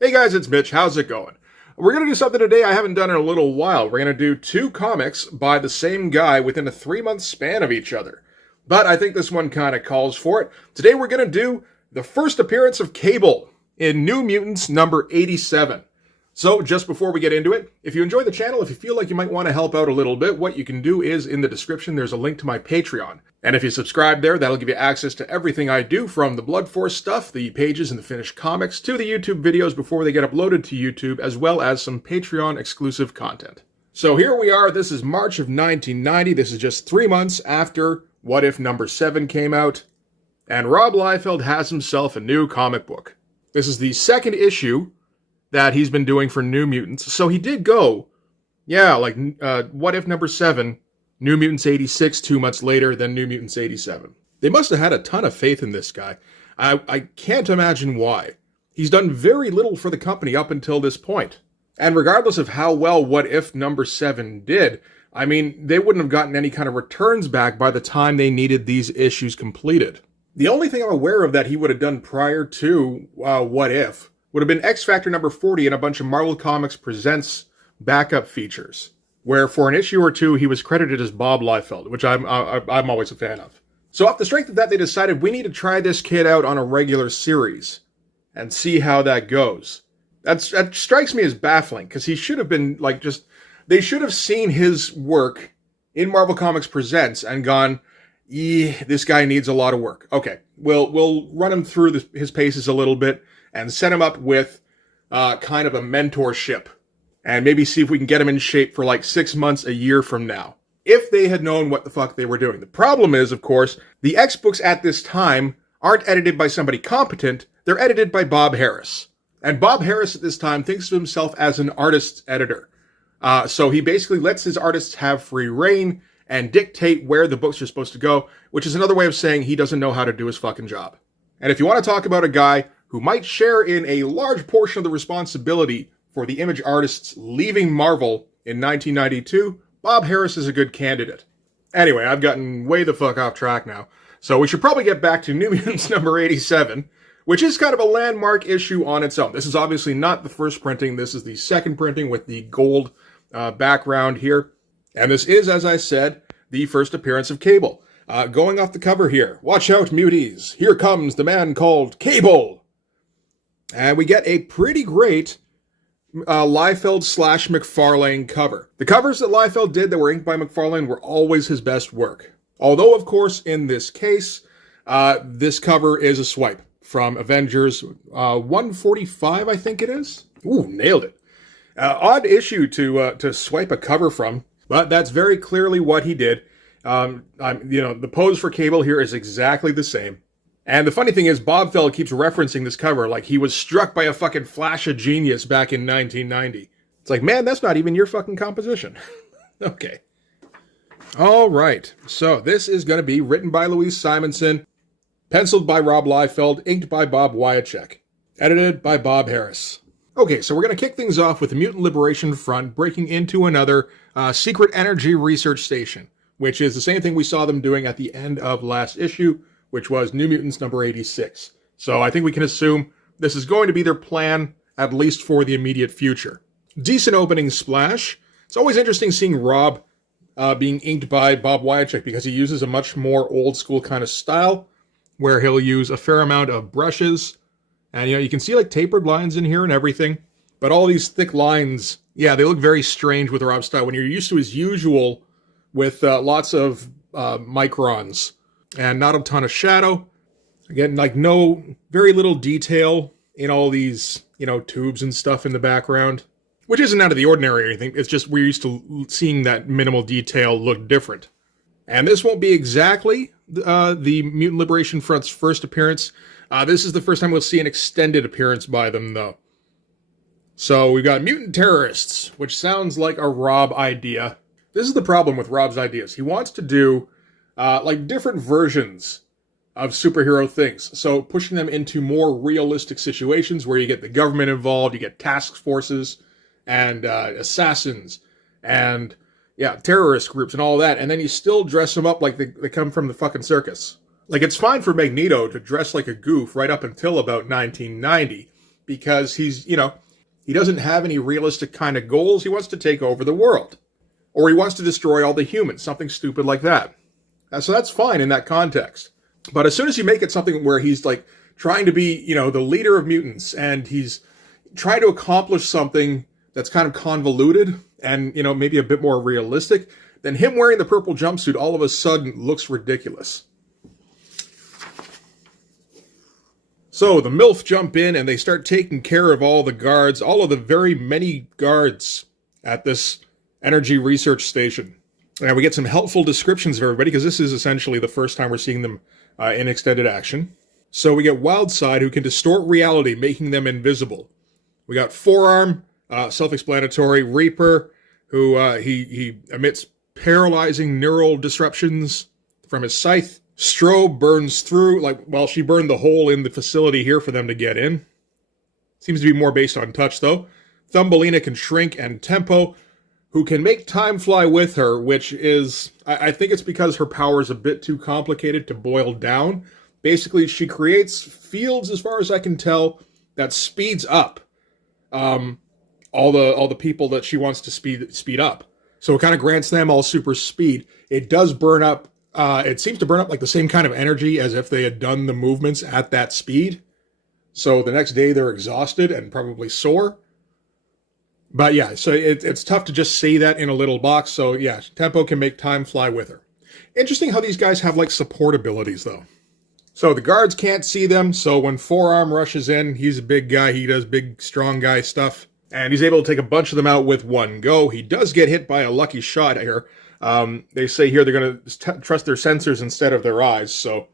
Hey guys, it's Mitch. How's it going? We're going to do something today I haven't done in a little while. We're going to do two comics by the same guy within a 3-month span of each other. But I think this one kind of calls for it. Today we're going to do the first appearance of Cable in New Mutants number 87. So just before we get into it, if you enjoy the channel, if you feel like you might want to help out a little bit, what you can do is in the description there's a link to my Patreon. And if you subscribe there, that'll give you access to everything I do, from the Blood Force stuff, the pages and the finished comics, to the YouTube videos before they get uploaded to YouTube, as well as some Patreon exclusive content. So here we are, this is March of 1990, this is just 3 months after What If number 7 came out, and Rob Liefeld has himself a new comic book. This is the second issue that he's been doing for New Mutants, so he did go, What If number 7, New Mutants 86 2 months later, then New Mutants 87. They must have had a ton of faith in this guy. I can't imagine why. He's done very little for the company up until this point. And regardless of how well What If number 7 did, I mean, they wouldn't have gotten any kind of returns back by the time they needed these issues completed. The only thing I'm aware of that he would have done prior to What If would have been X Factor number 40 and a bunch of Marvel Comics Presents backup features, where for an issue or two he was credited as Bob Liefeld, which I'm always a fan of. So off the strength of that, they decided we need to try this kid out on a regular series and see how that goes. That strikes me as baffling, because he should have been they should have seen his work in Marvel Comics Presents and gone, this guy needs a lot of work. Okay, we'll run him through his paces a little bit and set him up with kind of a mentorship, and maybe see if we can get him in shape for like 6 months, a year from now, if they had known what the fuck they were doing. The problem is, of course, the X books at this time aren't edited by somebody competent, they're edited by Bob Harris. And Bob Harris at this time thinks of himself as an artist's editor. So he basically lets his artists have free reign and dictate where the books are supposed to go, which is another way of saying he doesn't know how to do his fucking job. And if you want to talk about a guy who might share in a large portion of the responsibility for the Image artists leaving Marvel in 1992, Bob Harris is a good candidate. Anyway, I've gotten way the fuck off track now, so we should probably get back to New Mutants number 87, which is kind of a landmark issue on its own. This is obviously not the first printing, this is the second printing with the gold background here. And this is, as I said, the first appearance of Cable. Going off the cover here, watch out, muties, here comes the man called Cable. And we get a pretty great Liefeld / McFarlane cover. The covers that Liefeld did that were inked by McFarlane were always his best work. Although, of course, in this case, this cover is a swipe from Avengers 145, I think it is. Ooh, nailed it. Odd issue to swipe a cover from, but that's very clearly what he did. The pose for Cable here is exactly the same. And the funny thing is, Bob Feld keeps referencing this cover like he was struck by a fucking flash of genius back in 1990. It's like, man, that's not even your fucking composition. Okay. All right. So this is going to be written by Louise Simonson, penciled by Rob Liefeld, inked by Bob Wiacek, edited by Bob Harris. Okay, so we're going to kick things off with the Mutant Liberation Front breaking into another secret energy research station, which is the same thing we saw them doing at the end of last issue, which was New Mutants number 86. So I think we can assume this is going to be their plan, at least for the immediate future. Decent opening splash. It's always interesting seeing Rob being inked by Bob Wiacek, because he uses a much more old school kind of style, where he'll use a fair amount of brushes. And, you can see like tapered lines in here and everything. But all these thick lines, yeah, they look very strange with Rob's style when you're used to his usual with lots of microns and not a ton of shadow. Again, very little detail in all these, tubes and stuff in the background, which isn't out of the ordinary or anything. It's just we're used to seeing that minimal detail look different. And this won't be exactly the Mutant Liberation Front's first appearance. This is the first time we'll see an extended appearance by them, though. So we've got Mutant Terrorists, which sounds like a Rob idea. This is the problem with Rob's ideas. He wants to do different versions of superhero things. So pushing them into more realistic situations where you get the government involved, you get task forces and assassins and terrorist groups and all that. And then you still dress them up like they come from the fucking circus. Like, it's fine for Magneto to dress like a goof right up until about 1990. because he's, he doesn't have any realistic kind of goals. He wants to take over the world. Or he wants to destroy all the humans, something stupid like that. So that's fine in that context. But as soon as you make it something where he's like trying to be, the leader of mutants, and he's trying to accomplish something that's kind of convoluted and, maybe a bit more realistic, then him wearing the purple jumpsuit all of a sudden looks ridiculous. So the MILF jump in and they start taking care of all the guards, all of the very many guards at this energy research station. And we get some helpful descriptions of everybody, because this is essentially the first time we're seeing them in extended action. So we get Wildside, who can distort reality, making them invisible. We got Forearm, self-explanatory. Reaper, who he emits paralyzing neural disruptions from his scythe. Strobe burns through, she burned the hole in the facility here for them to get in. Seems to be more based on touch, though. Thumbelina can shrink, and Tempo, who can make time fly with her, which is, I think it's because her power is a bit too complicated to boil down. Basically, she creates fields, as far as I can tell, that speeds up all the people that she wants to speed up. So it kind of grants them all super speed. It does burn up. It seems to burn up like the same kind of energy as if they had done the movements at that speed. So the next day they're exhausted and probably sore. But yeah, so it's tough to just say that in a little box. So yeah, Tempo can make time fly with her. Interesting how these guys have support abilities though. So the guards can't see them. So when Forearm rushes in, he's a big guy. He does big, strong guy stuff. And he's able to take a bunch of them out with one go. He does get hit by a lucky shot here. They say here they're going to trust their sensors instead of their eyes. So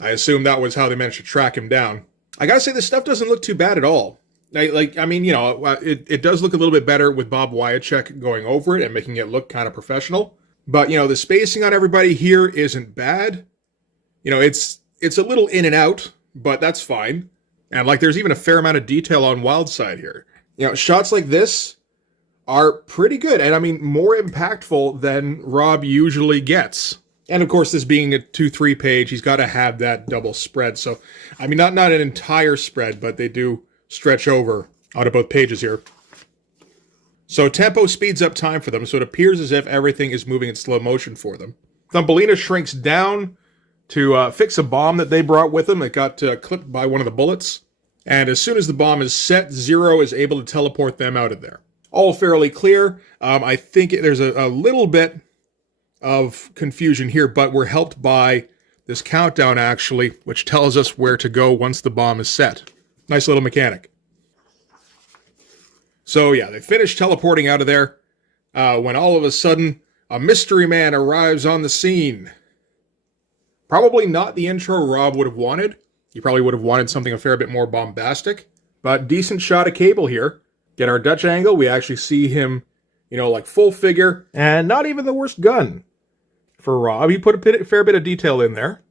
I assume that was how they managed to track him down. I gotta say, this stuff doesn't look too bad at all. It does look a little bit better with Bob Wyacek going over it and making it look kind of professional. But, the spacing on everybody here isn't bad. It's a little in and out, but that's fine. And, there's even a fair amount of detail on Wildside here. Shots like this are pretty good. And, more impactful than Rob usually gets. And, of course, this being a 2-3 page, he's got to have that double spread. So, not an entire spread, but they do stretch over out of both pages here. So Tempo speeds up time for them, so it appears as if everything is moving in slow motion for them. Thumbelina shrinks down to fix a bomb that they brought with them. It got clipped by one of the bullets. And as soon as the bomb is set, Zero is able to teleport them out of there. All fairly clear. I think there's a little bit of confusion here, but we're helped by this countdown, actually, which tells us where to go once the bomb is set. Nice little mechanic. So yeah, they finish teleporting out of there when all of a sudden a mystery man arrives on the scene. Probably not the intro Rob would have wanted. He probably would have wanted something a fair bit more bombastic. But decent shot of Cable here. Get our Dutch angle. We actually see him, full figure. And not even the worst gun for Rob. He put a fair bit of detail in there.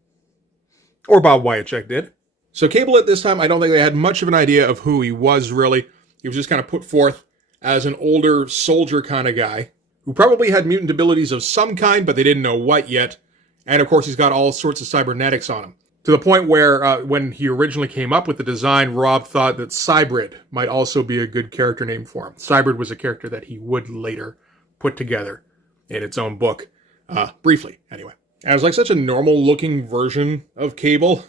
Or Bob Wyacek did. So Cable at this time, I don't think they had much of an idea of who he was, really. He was just kind of put forth as an older soldier kind of guy who probably had mutant abilities of some kind, but they didn't know what yet. And of course, he's got all sorts of cybernetics on him. To the point where when he originally came up with the design, Rob thought that Cybrid might also be a good character name for him. Cybrid was a character that he would later put together in its own book. Briefly, anyway. And it was such a normal-looking version of Cable.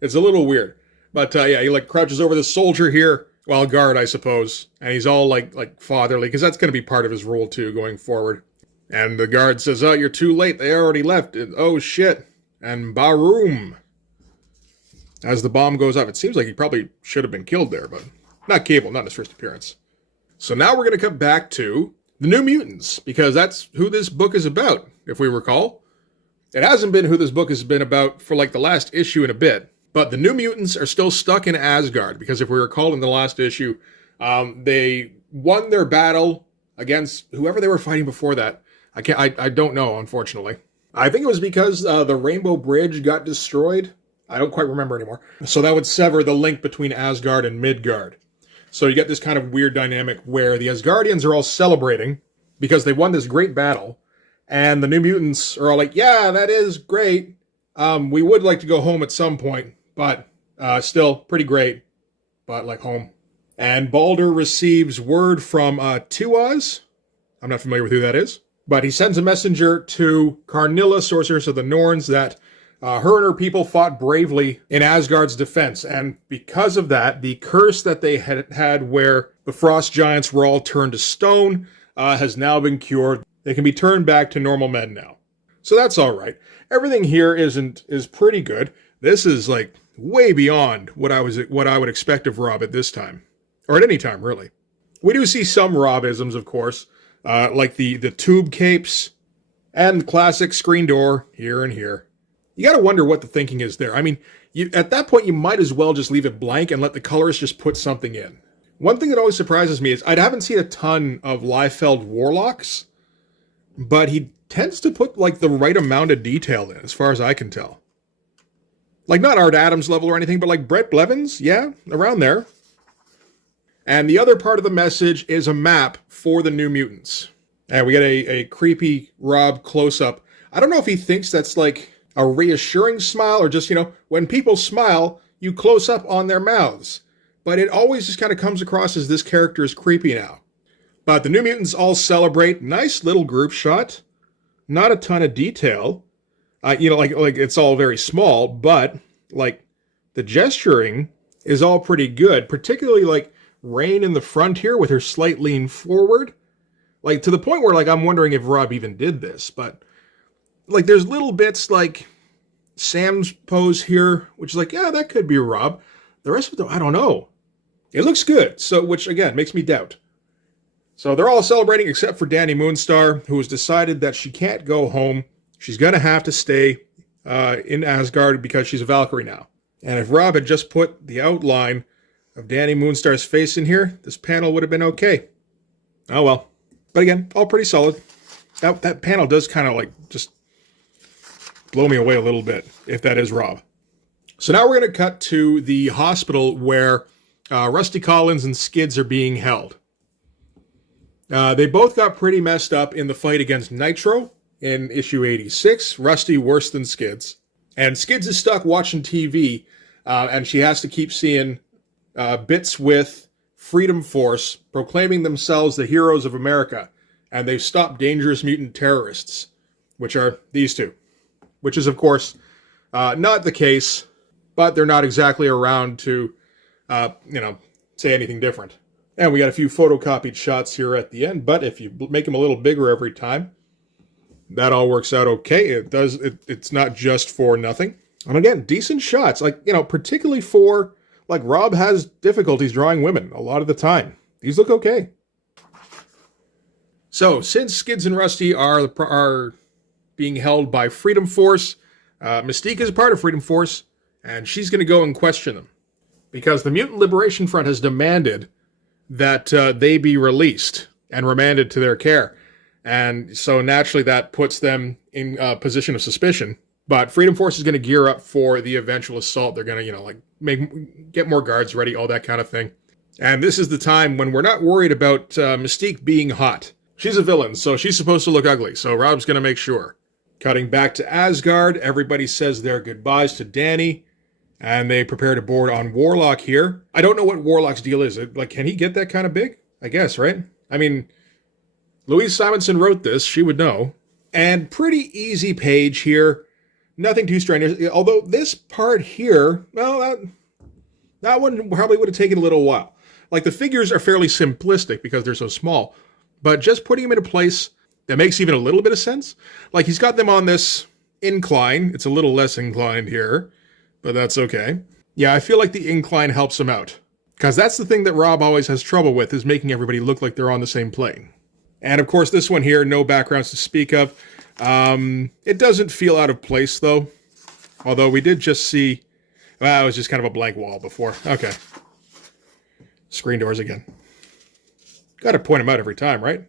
It's a little weird. But yeah, he crouches over the soldier here. Well, guard, I suppose. And he's all fatherly, because that's going to be part of his role too, going forward. And the guard says, "Oh, you're too late. They already left. Oh, shit." And Baroom. As the bomb goes off, it seems like he probably should have been killed there, but not Cable, not in his first appearance. So now we're going to come back to the New Mutants, because that's who this book is about, if we recall. It hasn't been who this book has been about for the last issue and a bit. But the New Mutants are still stuck in Asgard, because if we recall in the last issue, they won their battle against whoever they were fighting before that. I don't know, unfortunately. I think it was because the Rainbow Bridge got destroyed. I don't quite remember anymore. So that would sever the link between Asgard and Midgard. So you get this kind of weird dynamic where the Asgardians are all celebrating because they won this great battle. And the New Mutants are all yeah, that is great. We would like to go home at some point, but still pretty great. but like home. And Balder receives word from Tuaz. I'm not familiar with who that is. But he sends a messenger to Karnilla, sorceress of the Norns, that her and her people fought bravely in Asgard's defense. And because of that, the curse that they had where the frost giants were all turned to stone has now been cured. They can be turned back to normal men now. So that's all right. Everything here is pretty good. This is like way beyond what I would expect of Rob at this time. Or at any time, really. We do see some Rob-isms, of course, like the tube capes and the classic screen door here and here. You gotta wonder what the thinking is there. I mean, at that point, you might as well just leave it blank and let the colorist just put something in. One thing that always surprises me is I haven't seen a ton of Liefeld warlocks, but he tends to put like the right amount of detail in, as far as I can tell. Like not Art Adams level or anything, but like Brett Blevins, yeah, around there. And the other part of the message is a map for the New Mutants. And we get a creepy Rob close-up. I don't know if he thinks that's like a reassuring smile or just, when people smile, you close up on their mouths. But it always just kind of comes across as this character is creepy now. But the New Mutants all celebrate. Nice little group shot. Not a ton of detail. Like it's all very small, but like the gesturing is all pretty good. Particularly like Rain in the front here with her slight lean forward. Like to the point where like I'm wondering if Rob even did this. But like there's little bits like Sam's pose here, which is like, yeah, that could be Rob. The rest of it, I don't know. It looks good. So, which again makes me doubt. So they're all celebrating except for Dani Moonstar, who has decided that she can't go home. She's going to have to stay in Asgard because she's a Valkyrie now. And if Rob had just put the outline of Dani Moonstar's face in here, this panel would have been okay. Oh well. But again, all pretty solid. That panel does kind of like just blow me away a little bit, if that is Rob. So now we're going to cut to the hospital where Rusty Collins and Skids are being held. They both got pretty messed up in the fight against Nitro in issue 86. Rusty worse than Skids. And Skids is stuck watching TV, and she has to keep seeing bits with Freedom Force proclaiming themselves the heroes of America. And they've stopped dangerous mutant terrorists, which are these two. Which is, of course, not the case, but they're not exactly around to, say anything different. And we got a few photocopied shots here at the end, but if you make them a little bigger every time, that all works out okay. It's not just for nothing. And again, decent shots, particularly for, Rob has difficulties drawing women a lot of the time. These look okay. So, since Skids and Rusty are being held by Freedom Force, Mystique is a part of Freedom Force, and she's going to go and question them. Because the Mutant Liberation Front has demanded that they be released and remanded to their care. And so naturally that puts them in a position of suspicion. But Freedom Force is going to gear up for the eventual assault. They're going to, get more guards ready, all that kind of thing. And this is the time when we're not worried about Mystique being hot. She's a villain, so she's supposed to look ugly. So Rob's going to make sure. Cutting back to Asgard, everybody says their goodbyes to Dani. And they prepare to board on Warlock here. I don't know what Warlock's deal is. Can he get that kind of big? I guess, right? I mean, Louise Simonson wrote this. She would know. And pretty easy page here. Nothing too strenuous. Although this part here, well, that one probably would have taken a little while. The figures are fairly simplistic because they're so small. But just putting them in a place that makes even a little bit of sense. He's got them on this incline. It's a little less inclined here. But that's okay. Yeah, I feel like the incline helps him out. Because that's the thing that Rob always has trouble with, is making everybody look like they're on the same plane. And of course, this one here, no backgrounds to speak of. It doesn't feel out of place, though. Although we did just see... Well, it was just kind of a blank wall before. Okay. Screen doors again. Gotta point them out every time, right?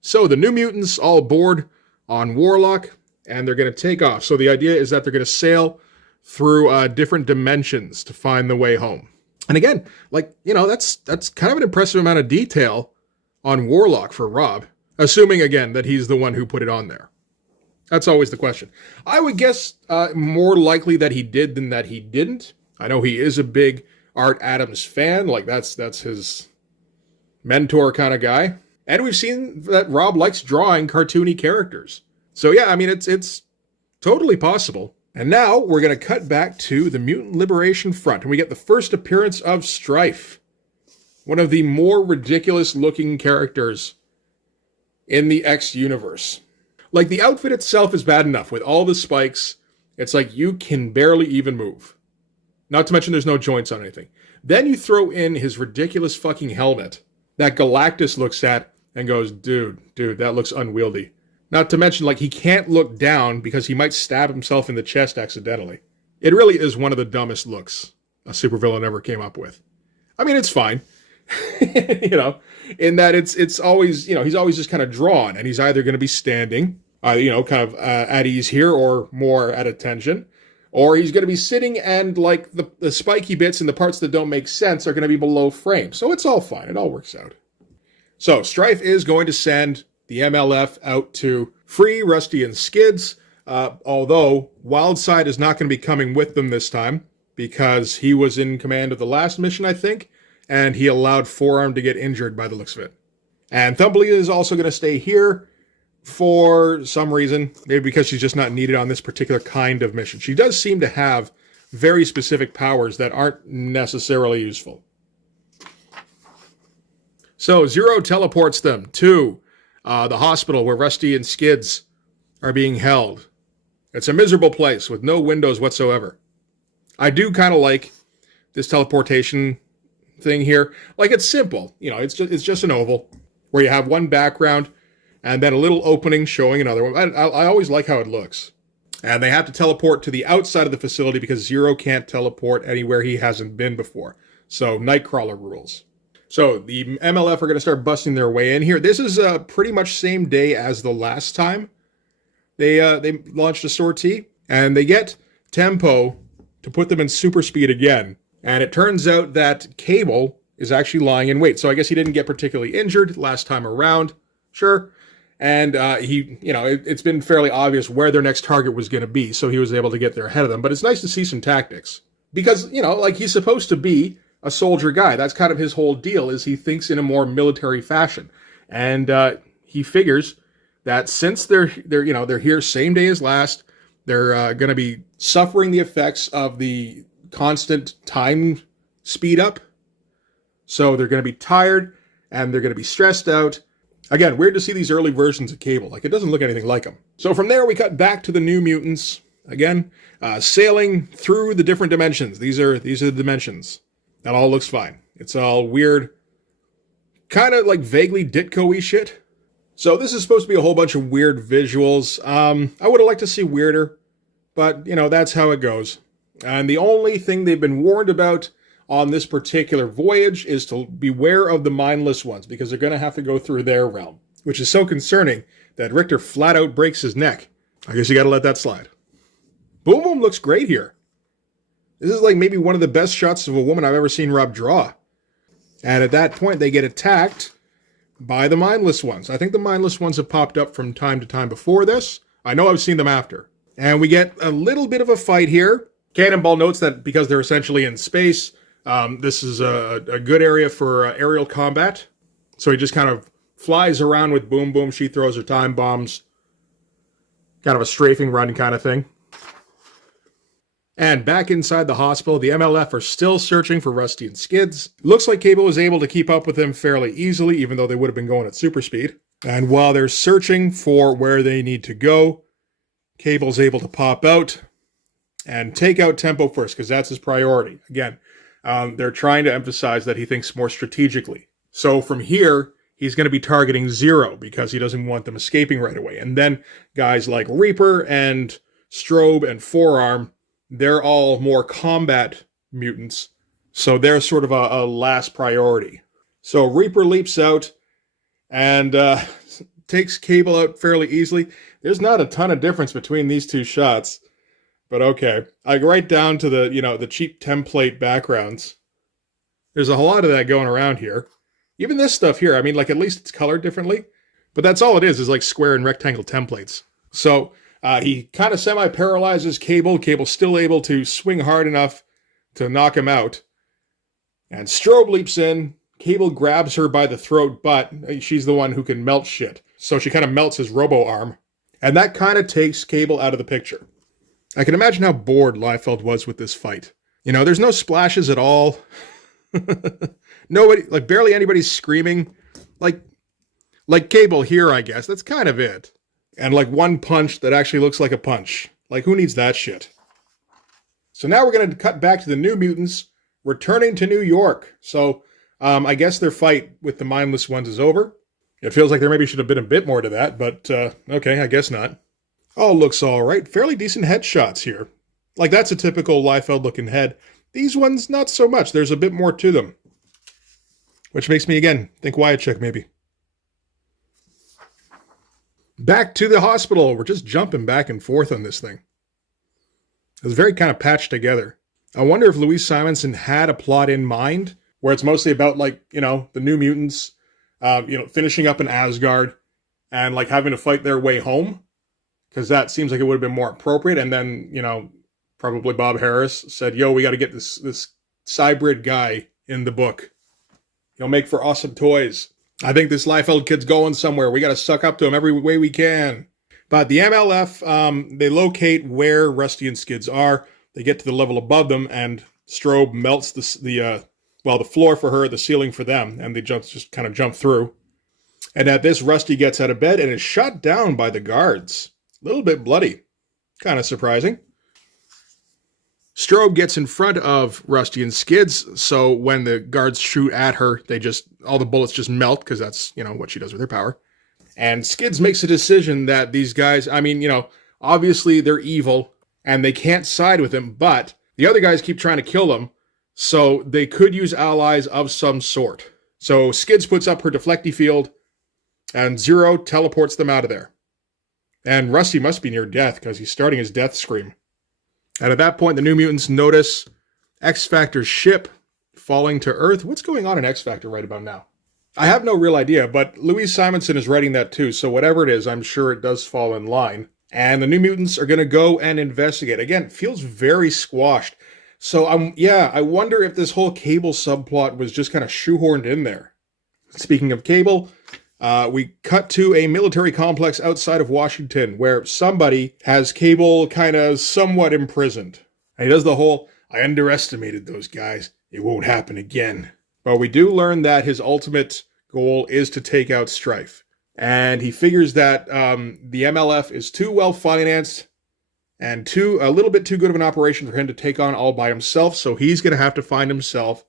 So, the New Mutants all board on Warlock. And they're going to take off. So the idea is that they're going to sail through different dimensions to find the way home. And again, that's kind of an impressive amount of detail on Warlock for Rob. Assuming, again, that he's the one who put it on there. That's always the question. I would guess more likely that he did than that he didn't. I know he is a big Art Adams fan. Like, that's his mentor kind of guy. And we've seen that Rob likes drawing cartoony characters. So yeah, I mean, it's totally possible. And now we're going to cut back to the Mutant Liberation Front, and we get the first appearance of Strife, one of the more ridiculous looking characters in the X universe. Like, the outfit itself is bad enough with all the spikes. It's like you can barely even move. Not to mention there's no joints on anything. Then you throw in his ridiculous fucking helmet that Galactus looks at and goes, dude, that looks unwieldy. Not to mention, like, he can't look down because he might stab himself in the chest accidentally. It really is one of the dumbest looks a supervillain ever came up with. I mean, it's fine. In that it's always, he's always just kind of drawn, and he's either going to be standing, kind of at ease here or more at attention, or he's going to be sitting and, like, the spiky bits and the parts that don't make sense are going to be below frame. So it's all fine. It all works out. So Strife is going to send the MLF out to free Rusty and Skids, although Wildside is not going to be coming with them this time because he was in command of the last mission, I think, and he allowed Forearm to get injured by the looks of it. And Thumbelina is also going to stay here for some reason, maybe because she's just not needed on this particular kind of mission. She does seem to have very specific powers that aren't necessarily useful. So Zero teleports them to the hospital where Rusty and Skids are being held. It's a miserable place with no windows whatsoever. I do kind of like this teleportation thing here. Like, it's simple. It's just an oval where you have one background and then a little opening showing another one. I always like how it looks. And they have to teleport to the outside of the facility because Zero can't teleport anywhere he hasn't been before. So Nightcrawler rules. So the MLF are going to start busting their way in here. This is pretty much same day as the last time they launched a sortie, and they get Tempo to put them in super speed again. And it turns out that Cable is actually lying in wait. So I guess he didn't get particularly injured last time around. Sure. And it's been fairly obvious where their next target was going to be, so he was able to get there ahead of them. But it's nice to see some tactics. Because, he's supposed to be a soldier guy. That's kind of his whole deal, is he thinks in a more military fashion. And he figures that since they're here same day as last, they're going to be suffering the effects of the constant time speed up. So they're going to be tired and they're going to be stressed out. Again, weird to see these early versions of Cable. Like, it doesn't look anything like him. So from there, we cut back to the New Mutants. Again, sailing through the different dimensions. These are the dimensions. That all looks fine. It's all weird, kind of like vaguely Ditko-y shit. So this is supposed to be a whole bunch of weird visuals. I would have liked to see weirder, but, that's how it goes. And the only thing they've been warned about on this particular voyage is to beware of the mindless ones, because they're going to have to go through their realm, which is so concerning that Richter flat out breaks his neck. I guess you got to let that slide. Boom Boom looks great here. This is like maybe one of the best shots of a woman I've ever seen Rob draw. And at that point, they get attacked by the mindless ones. I think the mindless ones have popped up from time to time before this. I know I've seen them after. And we get a little bit of a fight here. Cannonball notes that because they're essentially in space, this is a good area for aerial combat. So he just kind of flies around with Boom Boom. She throws her time bombs. Kind of a strafing run kind of thing. And back inside the hospital, the MLF are still searching for Rusty and Skids. Looks like Cable was able to keep up with them fairly easily, even though they would have been going at super speed. And while they're searching for where they need to go, Cable's able to pop out and take out Tempo first, because that's his priority. Again, they're trying to emphasize that he thinks more strategically. So from here, he's going to be targeting Zero, because he doesn't want them escaping right away. And then guys like Reaper and Strobe and Forearm, they're all more combat mutants, so they're sort of a last priority. So Reaper leaps out and takes Cable out fairly easily. There's not a ton of difference between these two shots, but okay. Like, right down to the cheap template backgrounds. There's a whole lot of that going around here. Even this stuff here, I mean, like, at least it's colored differently, but that's all it is like square and rectangle templates. So he kind of semi-paralyzes Cable. Cable's still able to swing hard enough to knock him out. And Strobe leaps in. Cable grabs her by the throat, but she's the one who can melt shit. So she kind of melts his robo-arm. And that kind of takes Cable out of the picture. I can imagine how bored Liefeld was with this fight. You know, there's no splashes at all. Nobody, like barely anybody's screaming. Like Cable here, I guess. That's kind of it. And like one punch that actually looks like a punch. Like, who needs that shit? So now we're going to cut back to the New Mutants returning to New York. So I guess their fight with the mindless ones is over. It feels like there maybe should have been a bit more to that, but okay, I guess not. Oh, looks all right. Fairly decent headshots here. Like, that's a typical Liefeld-looking head. These ones, not so much. There's a bit more to them. Which makes me, again, think Wyachek, maybe. Back to the hospital. We're just jumping back and forth on this thing. It's very kind of patched together. I wonder if Louise Simonson had a plot in mind, where it's mostly about, like, you know, the New Mutants, finishing up in Asgard, and, like, having to fight their way home. Because that seems like it would have been more appropriate. And then, you know, probably Bob Harris said, yo, we got to get this Cybrid guy in the book. He'll make for awesome toys. I think this Liefeld kid's going somewhere. We got to suck up to him every way we can. But the MLF, they locate where Rusty and Skids are. They get to the level above them, and Strobe melts the floor for her, the ceiling for them, and they just kind of jump through. And at this, Rusty gets out of bed and is shot down by the guards. A little bit bloody. Kind of surprising. Strobe gets in front of Rusty and Skids, so when the guards shoot at her, all the bullets just melt, because that's, you know, what she does with her power. And Skids makes a decision that these guys, I mean, you know, obviously they're evil, and they can't side with him, but the other guys keep trying to kill them, so they could use allies of some sort. So Skids puts up her deflecty field, and Zero teleports them out of there. And Rusty must be near death, because he's starting his death scream. And at that point, the New Mutants notice X-Factor's ship falling to Earth. What's going on in X-Factor right about now? I have no real idea, but Louise Simonson is writing that too, so whatever it is, I'm sure it does fall in line. And the New Mutants are going to go and investigate. Again, it feels very squashed. So, I wonder if this whole Cable subplot was just kind of shoehorned in there. Speaking of Cable, we cut to a military complex outside of Washington where somebody has Cable kind of somewhat imprisoned. And he does the whole, I underestimated those guys. It won't happen again. But we do learn that his ultimate goal is to take out Strife. And he figures that the MLF is too well financed and a little bit too good of an operation for him to take on all by himself. So he's going to have to find himself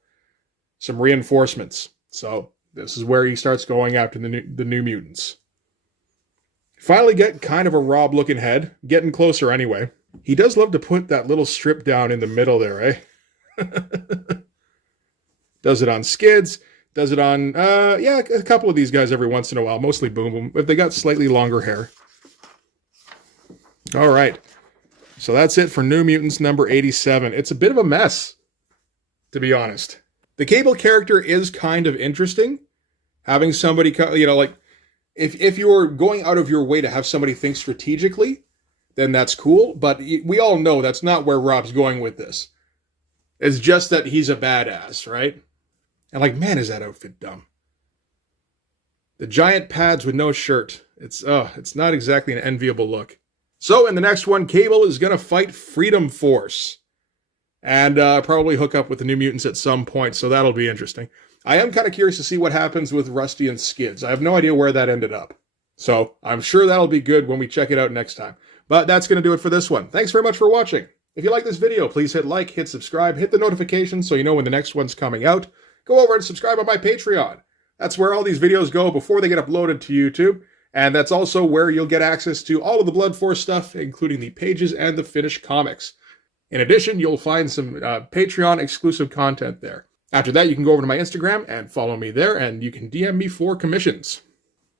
some reinforcements. So this is where he starts going after the New Mutants. Finally get kind of a Rob-looking head. Getting closer anyway. He does love to put that little strip down in the middle there, eh? Does it on Skids. Does it on, a couple of these guys every once in a while. Mostly Boom Boom, if they got slightly longer hair. All right. So that's it for New Mutants number 87. It's a bit of a mess, to be honest. The Cable character is kind of interesting. Having somebody, you know, like, if you're going out of your way to have somebody think strategically, then that's cool. But we all know that's not where Rob's going with this. It's just that he's a badass, right? And like, man, is that outfit dumb. The giant pads with no shirt. It's not exactly an enviable look. So in the next one, Cable is going to fight Freedom Force. And probably hook up with the New Mutants at some point, so that'll be interesting. I am kind of curious to see what happens with Rusty and Skids. I have no idea where that ended up. So I'm sure that'll be good when we check it out next time. But that's going to do it for this one. Thanks very much for watching. If you like this video, please hit like, hit subscribe, hit the notification so you know when the next one's coming out. Go over and subscribe on my Patreon. That's where all these videos go before they get uploaded to YouTube. And that's also where you'll get access to all of the Blood Force stuff, including the pages and the finished comics. In addition, you'll find some Patreon exclusive content there. After that, you can go over to my Instagram and follow me there, and you can DM me for commissions.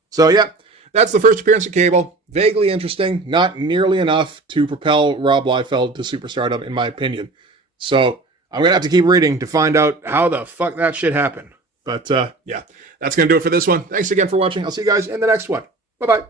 So yeah, that's the first appearance of Cable. Vaguely interesting, not nearly enough to propel Rob Liefeld to superstardom, in my opinion. So I'm going to have to keep reading to find out how the fuck that shit happened. But yeah, that's going to do it for this one. Thanks again for watching. I'll see you guys in the next one. Bye-bye.